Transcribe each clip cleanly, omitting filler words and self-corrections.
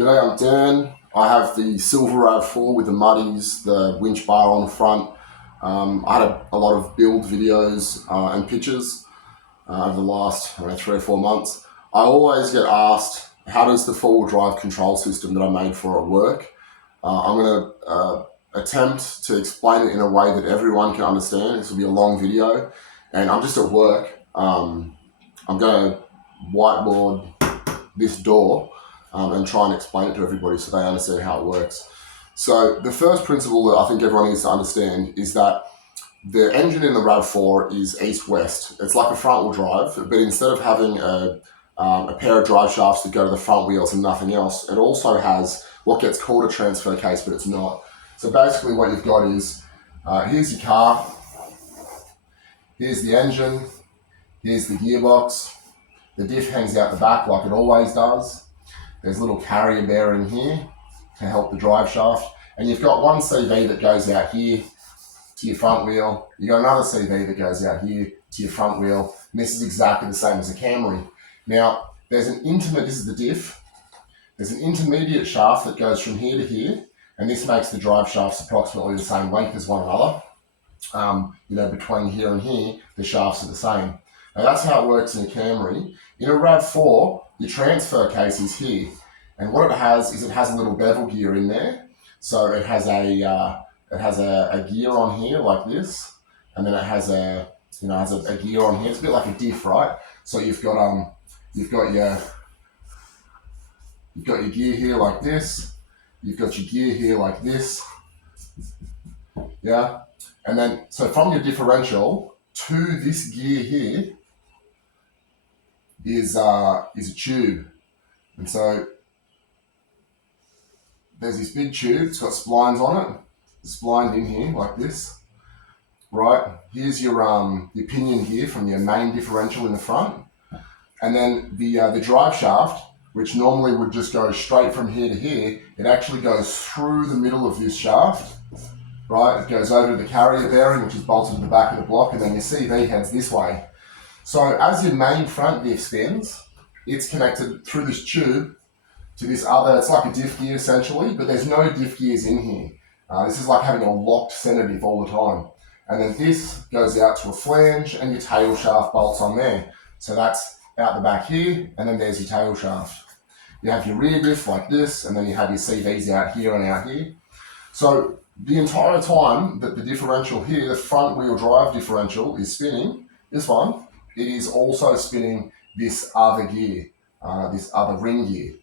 G'day, I'm Dan. I have the silver Rav4 with the muddies, the winch bar on the front. I had a lot of build videos and pictures over the last 3 or 4 months. I always get asked, how does the four-wheel drive control system that I made for it work? I'm going to attempt to explain it in a way that everyone can understand. This will be a long video, and I'm just at work. I'm going to whiteboard this door and try and explain it to everybody so they understand how it works. So the first principle that I think everyone needs to understand is that the engine in the RAV4 is east-west. It's like a front-wheel drive, but instead of having a pair of drive shafts that go to the front wheels and nothing else, it also has what gets called a transfer case, but it's not. So basically what you've got is, here's your car, here's the engine, here's the gearbox, the diff hangs out the back like it always does. There's a little carrier bearing here to help the drive shaft. And you've got one CV that goes out here to your front wheel. You've got another CV that goes out here to your front wheel. And this is exactly the same as a Camry. Now, this is the diff. There's an intermediate shaft that goes from here to here. And this makes the drive shafts approximately the same length as one another. Between here and here, the shafts are the same. Now that's how it works in a Camry. In a RAV4, your transfer case is here. And what it has is it has a little bevel gear in there. So it has a gear on here like this. And then it has a gear on here. It's a bit like a diff, right? So you've got your gear here like this. You've got your gear here like this. Yeah. And then, so from your differential to this gear here is a tube. And so there's this big tube, it's got splines on it. It's splined in here like this. Right, here's your pinion here from your main differential in the front. And then the drive shaft, which normally would just go straight from here to here, it actually goes through the middle of this shaft. Right, it goes over to the carrier bearing, which is bolted to the back of the block, and then your CV heads this way. So as your main front diff spins, it's connected through this tube to this other, it's like a diff gear essentially, but there's no diff gears in here. This is like having a locked center diff all the time. And then this goes out to a flange and your tail shaft bolts on there. So that's out the back here, and then there's your tail shaft. You have your rear diff like this, and then you have your CVs out here and out here. So the entire time that the differential here, the front wheel drive differential is spinning, this one, it is also spinning this other gear, this other ring gear.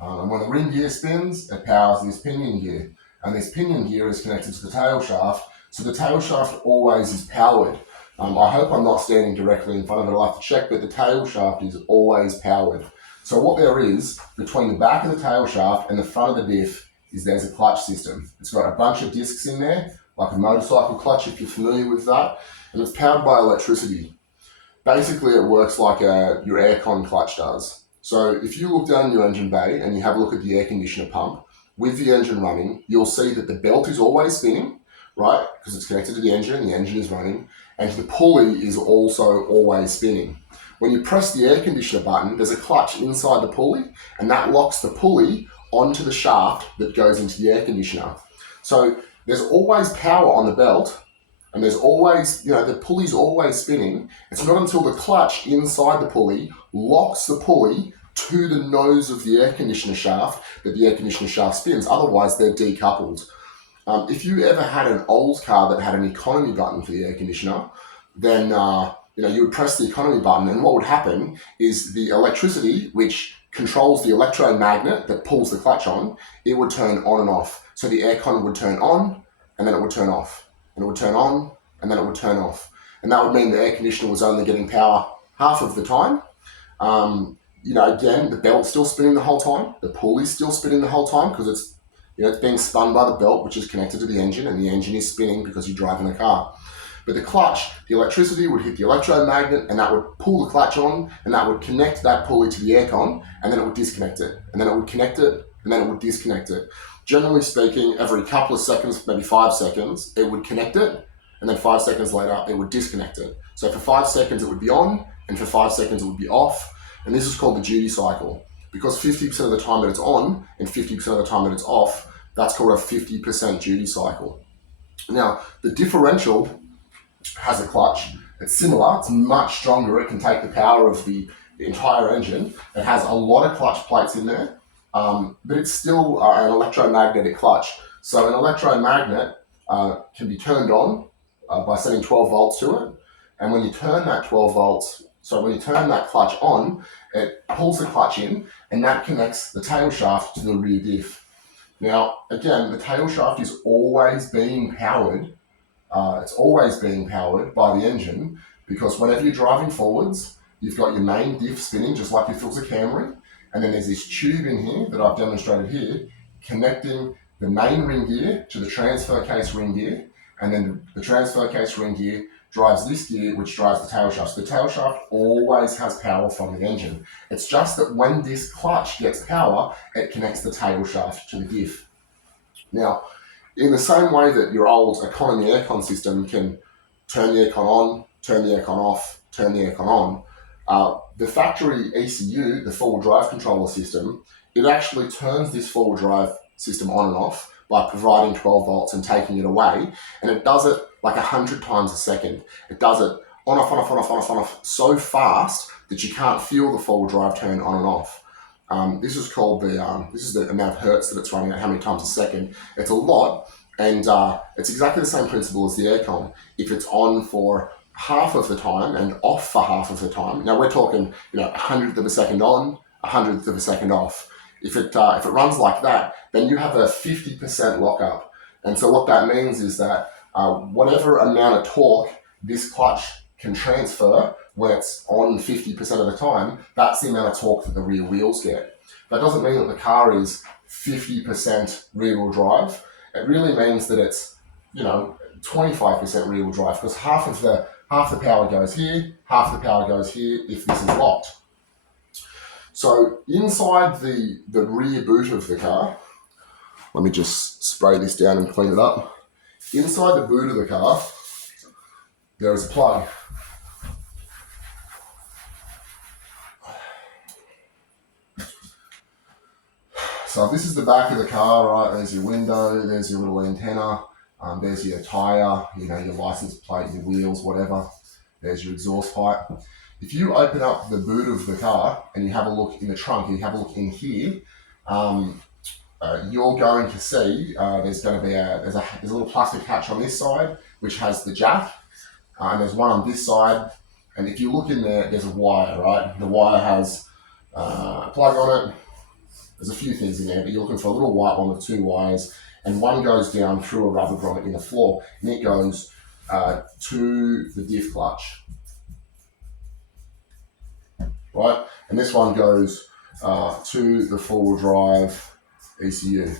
And when the ring gear spins, it powers this pinion gear. And this pinion gear is connected to the tail shaft, so the tail shaft always is powered. I hope I'm not standing directly in front of it, I'll have to check, but the tail shaft is always powered. So what there is, between the back of the tail shaft and the front of the diff, is there's a clutch system. It's got a bunch of discs in there, like a motorcycle clutch if you're familiar with that, and it's powered by electricity. Basically, it works like your aircon clutch does. So if you look down your engine bay and you have a look at the air conditioner pump, with the engine running, you'll see that the belt is always spinning, right? Because it's connected to the engine is running, and the pulley is also always spinning. When you press the air conditioner button, there's a clutch inside the pulley, and that locks the pulley onto the shaft that goes into the air conditioner. So there's always power on the belt, and there's always, the pulley's always spinning. It's not until the clutch inside the pulley locks the pulley to the nose of the air conditioner shaft that the air conditioner shaft spins. Otherwise, they're decoupled. If you ever had an old car that had an economy button for the air conditioner, then you would press the economy button, and what would happen is the electricity, which controls the electromagnet that pulls the clutch on, it would turn on and off. So the aircon would turn on, and then it would turn off. And it would turn on, and then it would turn off. And that would mean the air conditioner was only getting power half of the time. Again, the belt's still spinning the whole time. The pulley's still spinning the whole time because it's being spun by the belt, which is connected to the engine, and the engine is spinning because you're driving the car. But the clutch, the electricity would hit the electromagnet, and that would pull the clutch on, and that would connect that pulley to the aircon, and then it would disconnect it. And then it would connect it, and then it would disconnect it. Generally speaking, every couple of seconds, maybe 5 seconds, it would connect it, and then 5 seconds later, it would disconnect it. So for 5 seconds, it would be on, and for 5 seconds, it would be off, and this is called the duty cycle. because 50% of the time that it's on and 50% of the time that it's off, that's called a 50% duty cycle. Now, the differential has a clutch. It's similar, it's much stronger. It can take the power of the entire engine. It has a lot of clutch plates in there, but it's still an electromagnetic clutch. So an electromagnet can be turned on by setting 12 volts to it. And when you turn that clutch on, it pulls the clutch in, and that connects the tail shaft to the rear diff. Now, again, the tail shaft is always being powered. It's always being powered by the engine, because whenever you're driving forwards, you've got your main diff spinning just like your Filzer Camry, and then there's this tube in here that I've demonstrated here connecting the main ring gear to the transfer case ring gear, and then the transfer case ring gear drives this gear, which drives the tail shaft. So the tail shaft always has power from the engine. It's just that when this clutch gets power, it connects the tail shaft to the diff. Now, in the same way that your old economy aircon system can turn the aircon on, turn the aircon off, turn the aircon on, the factory ECU, the four-wheel drive controller system, it actually turns this four-wheel drive system on and off by providing 12 volts and taking it away, and it does it like 100 times a second. It does it on, off, on, off, on, off, on, off, on, off, so fast that you can't feel the four-wheel drive turn on and off. This is called this is the amount of hertz that it's running at, how many times a second. It's a lot, and it's exactly the same principle as the aircon. If it's on for half of the time and off for half of the time, now we're talking, a hundredth of a second on, a hundredth of a second off. If it runs like that, then you have a 50% lockup. And so what that means is that whatever amount of torque this clutch can transfer when it's on 50% of the time, that's the amount of torque that the rear wheels get. That doesn't mean that the car is 50% rear wheel drive. It really means that it's 25% rear wheel drive, because half the power goes here, half the power goes here if this is locked. So inside the rear boot of the car, let me just spray this down and clean it up. Inside the boot of the car, there is a plug. So this is the back of the car, right? There's your window, there's your little antenna, there's your tyre, your license plate, your wheels, whatever. There's your exhaust pipe. If you open up the boot of the car and you have a look in the trunk, and you have a look in here, you're going to see there's a little plastic hatch on this side which has the jack, and there's one on this side. And if you look in there, there's a wire, right? The wire has a plug on it. There's a few things in there, but you're looking for a little white one with two wires, and one goes down through a rubber grommet in the floor, and it goes to the diff clutch, right? And this one goes to the four-wheel drive ECU.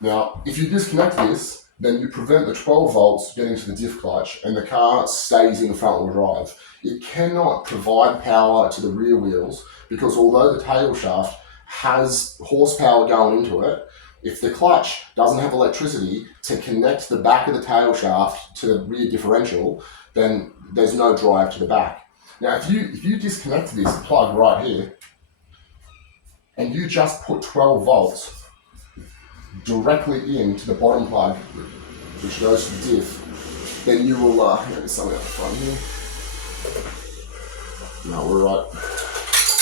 Now, if you disconnect this, then you prevent the 12 volts getting to the diff clutch, and the car stays in front-wheel drive. It cannot provide power to the rear wheels, because although the tail shaft has horsepower going into it, if the clutch doesn't have electricity to connect the back of the tail shaft to the rear differential, then there's no drive to the back. Now, if you disconnect this plug right here, and you just put 12 volts directly into the bottom plug, which goes to the diff, then you will, there's something up the front here. No, we're right.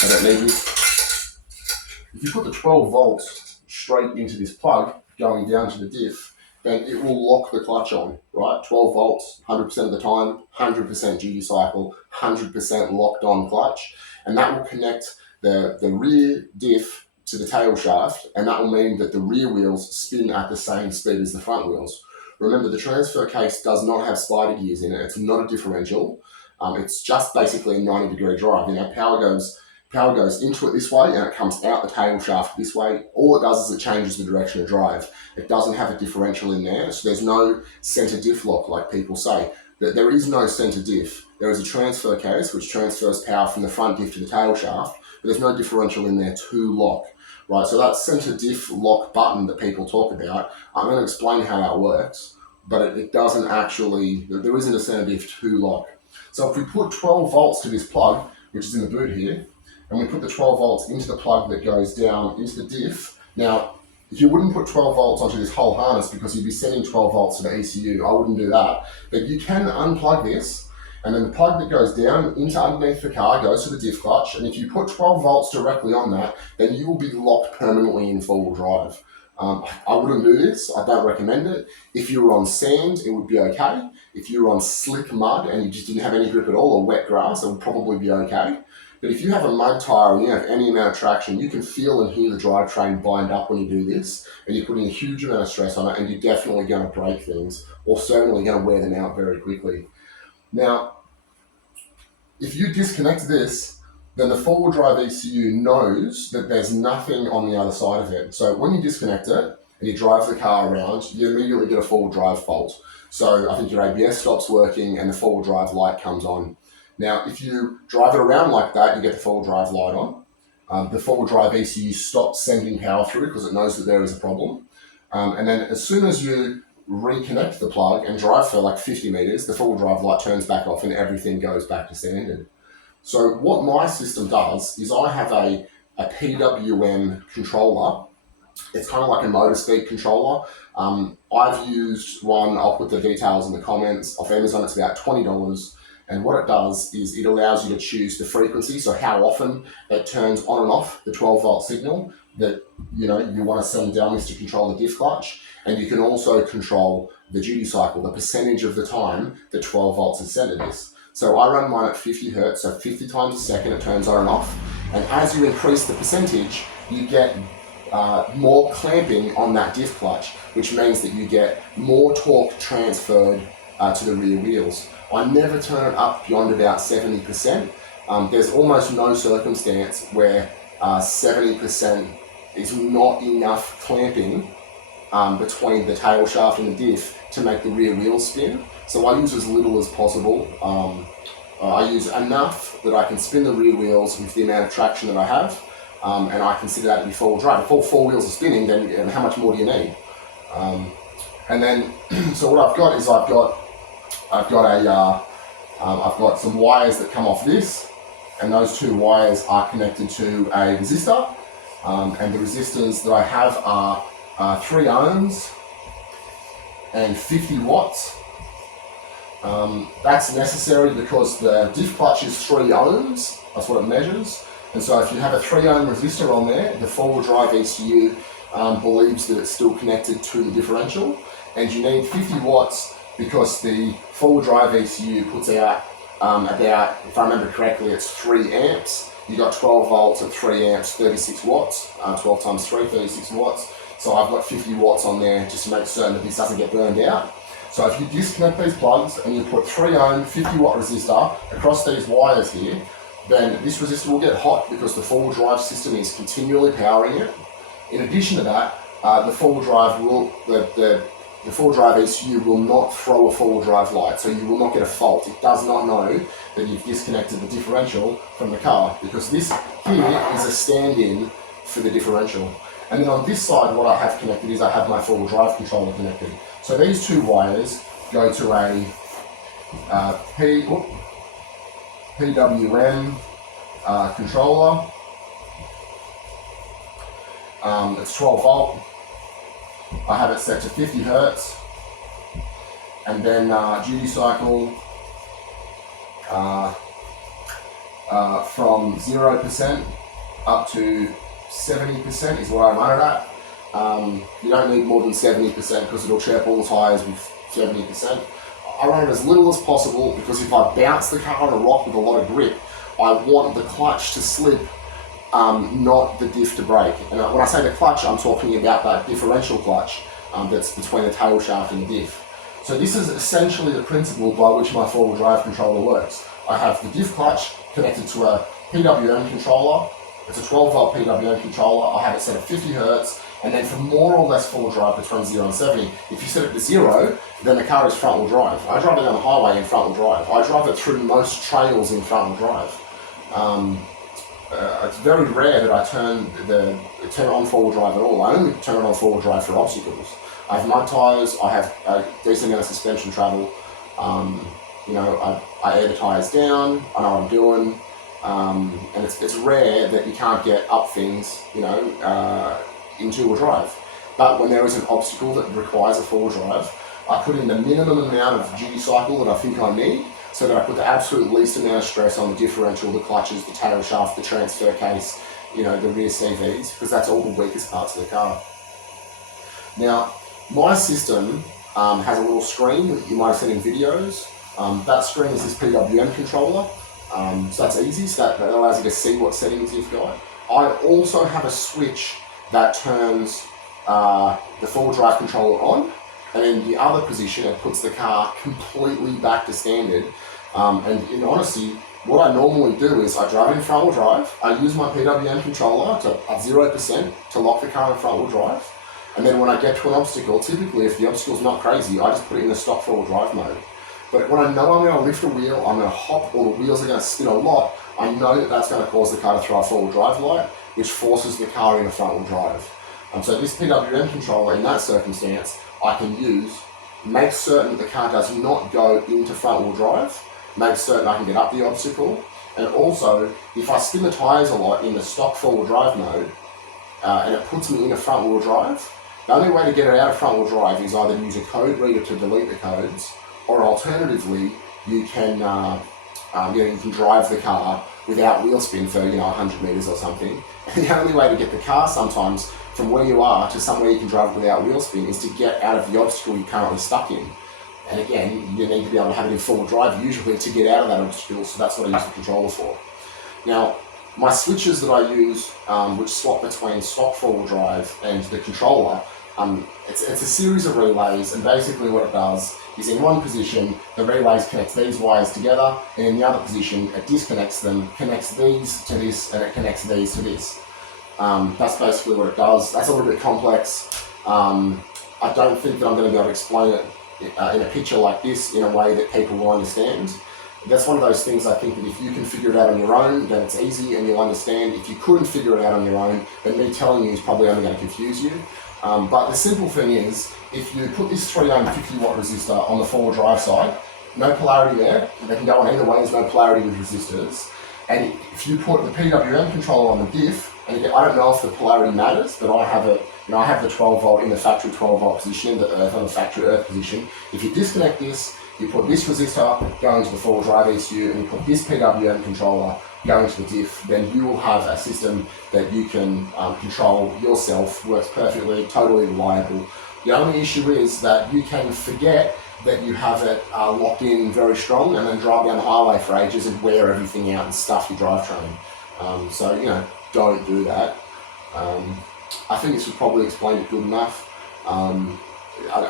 I don't need you. If you put the 12 volts straight into this plug going down to the diff, then it will lock the clutch on, right? 12 volts, 100% of the time, 100% duty cycle, 100% locked on clutch. And that will connect the rear diff to the tail shaft, and that will mean that the rear wheels spin at the same speed as the front wheels. Remember, the transfer case does not have spider gears in it. It's not a differential. It's just basically a 90-degree drive. Power goes into it this way, and it comes out the tail shaft this way. All it does is it changes the direction of drive. It doesn't have a differential in there, so there's no center diff lock like people say. There is no center diff. There is a transfer case which transfers power from the front diff to the tail shaft, but there's no differential in there to lock. Right, so that center diff lock button that people talk about, I'm going to explain how that works, but it doesn't actually, there isn't a center diff to lock. So if we put 12 volts to this plug, which is in the boot here, and we put the 12 volts into the plug that goes down into the diff. Now, you wouldn't put 12 volts onto this whole harness because you'd be sending 12 volts to the ECU. I wouldn't do that. But you can unplug this, and then the plug that goes down into underneath the car goes to the diff clutch. And if you put 12 volts directly on that, then you will be locked permanently in four-wheel drive. I wouldn't do this. I don't recommend it. If you were on sand, it would be okay. If you were on slick mud and you just didn't have any grip at all, or wet grass, it would probably be okay. But if you have a mud tyre and you have any amount of traction, you can feel and hear the drivetrain bind up when you do this, and you're putting a huge amount of stress on it, and you're definitely going to break things, or certainly going to wear them out very quickly. Now, if you disconnect this, then the four-wheel drive ECU knows that there's nothing on the other side of it. So when you disconnect it and you drive the car around, you immediately get a four-wheel drive fault. So I think your ABS stops working and the four-wheel drive light comes on. Now, if you drive it around like that, you get the four-wheel drive light on. The four-wheel drive ECU stops sending power through because it knows that there is a problem. And then as soon as you reconnect the plug and drive for like 50 meters, the four-wheel drive light turns back off and everything goes back to standard. So what my system does is I have a PWM controller. It's kind of like a motor speed controller. I've used one, I'll put the details in the comments, off Amazon. It's about $20. And what it does is it allows you to choose the frequency, so how often it turns on and off the 12 volt signal that you want to send down this to control the diff clutch. And you can also control the duty cycle, the percentage of the time that 12 volts is sent to this. So I run mine at 50 hertz, so 50 times a second it turns on and off. And as you increase the percentage, you get more clamping on that diff clutch, which means that you get more torque transferred to the rear wheels. I never turn it up beyond about 70%. There's almost no circumstance where 70% is not enough clamping between the tail shaft and the diff to make the rear wheels spin. So I use as little as possible. I use enough that I can spin the rear wheels with the amount of traction that I have, and I consider that to be four-wheel drive. If all four wheels are spinning, then how much more do you need? And then, so what I've got is I've got some wires that come off this, and those two wires are connected to a resistor, and the resistors that I have are 3 ohms and 50 watts. That's necessary because the diff clutch is 3 ohms, that's what it measures. And so if you have a 3 ohm resistor on there, the four-wheel drive ECU believes that it's still connected to the differential, and you need 50 watts because the four-wheel drive ECU puts out about, if I remember correctly, it's 3 amps. You got 12 volts at 3 amps, 36 watts, 12 times 3, 36 watts. So I've got 50 watts on there just to make certain that this doesn't get burned out. So if you disconnect these plugs and you put 3 ohm 50 watt resistor across these wires here, then this resistor will get hot because the four-wheel drive system is continually powering it. In addition to that, the four-wheel drive ECU will not throw a four-wheel drive light, so you will not get a fault. It does not know that you've disconnected the differential from the car, because this here is a stand-in for the differential. And then on this side, what I have connected is I have my four-wheel drive controller connected. So these two wires go to a PWM controller. It's 12 volt. I have it set to 50 hertz, and then duty cycle from 0% up to 70% is what I run it at. You don't need more than 70% because it'll chirp all the tires with 70%. I run it as little as possible because if I bounce the car on a rock with a lot of grip, I want the clutch to slip, not the diff to break. And when I say the clutch, I'm talking about that differential clutch that's between the tail shaft and the diff. So this is essentially the principle by which my four-wheel drive controller works. I have the diff clutch connected to a PWM controller. It's a 12 volt PWM controller. I have it set at 50 hertz, and then for more or less four-wheel drive between 0 and 70. If you set it to 0, then the car is front-wheel drive. I drive it down the highway in front-wheel drive. I drive it through most trails in front-wheel drive. It's very rare that I turn it on four-wheel drive at all. I only turn it on four-wheel drive for obstacles. I have mud tyres, I have a decent amount of suspension travel. I air the tyres down, I know what I'm doing. and it's rare that you can't get up things, in two-wheel drive. But when there is an obstacle that requires a four-wheel drive, I put in the minimum amount of duty cycle that I think I need, so that I put the absolute least amount of stress on the differential, the clutches, the tail shaft, the transfer case, the rear CVs, because that's all the weakest parts of the car. Now, my system has a little screen that you might have seen in videos. That screen is this PWM controller, so that's easy, so that allows you to see what settings you've got. I also have a switch that turns the four-wheel drive controller on, and in the other position it puts the car completely back to standard. And in honesty, what I normally do is I drive in front-wheel drive, I use my PWM controller at 0% to lock the car in front-wheel drive, and then when I get to an obstacle, typically if the obstacle's not crazy, I just put it in the stock four-wheel drive mode. But when I know I'm going to lift a wheel, I'm going to hop, or the wheels are going to spin a lot, I know that that's going to cause the car to throw a four-wheel drive light, which forces the car into front-wheel drive. So this PWM controller, in that circumstance, I can use, make certain that the car does not go into front-wheel drive, make certain I can get up the obstacle, and also, if I spin the tyres a lot in the stock four-wheel drive mode, and it puts me in a front-wheel drive, the only way to get it out of front-wheel drive is either use a code reader to delete the codes, or alternatively, you can drive the car without wheel spin for 100 meters or something. And the only way to get the car sometimes from where you are to somewhere you can drive it without wheel spin is to get out of the obstacle you're currently stuck in. And again, you need to be able to have it in four-wheel drive usually to get out of that obstacle, so that's what I use the controller for. Now, my switches that I use, which swap between stock four-wheel drive and the controller, it's a series of relays, and basically what it does is in one position, the relays connect these wires together, and in the other position, it disconnects them, connects these to this, and it connects these to this. That's basically what it does. That's a little bit complex. I don't think that I'm going to be able to explain it in a picture like this in a way that people will understand. That's one of those things I think that if you can figure it out on your own, then it's easy and you'll understand. If you couldn't figure it out on your own, then me telling you is probably only going to confuse you. But the simple thing is, if you put this 350 watt resistor on the four-wheel drive side, no polarity there, they can go on either way, there's no polarity with resistors. And if you put the PWM controller on the diff, and again, I don't know if the polarity matters, but I have it, I have the 12 volt in the factory 12 volt position, the earth on the factory earth position. If you disconnect this, you put this resistor going to the four-wheel drive ECU, and you put this PWM controller going to the diff, then you will have a system that you can control yourself, works perfectly, totally reliable. The only issue is that you can forget that you have it locked in very strong and then drive down the highway for ages and wear everything out and stuff your drivetrain. So, don't do that. I think this would probably explain it good enough. I'm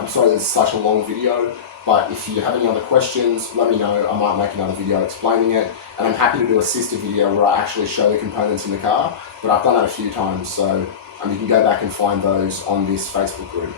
sorry this is such a long video, but if you have any other questions, let me know. I might make another video explaining it, and I'm happy to do a sister video where I actually show the components in the car, but I've done that a few times, so you can go back and find those on this Facebook group.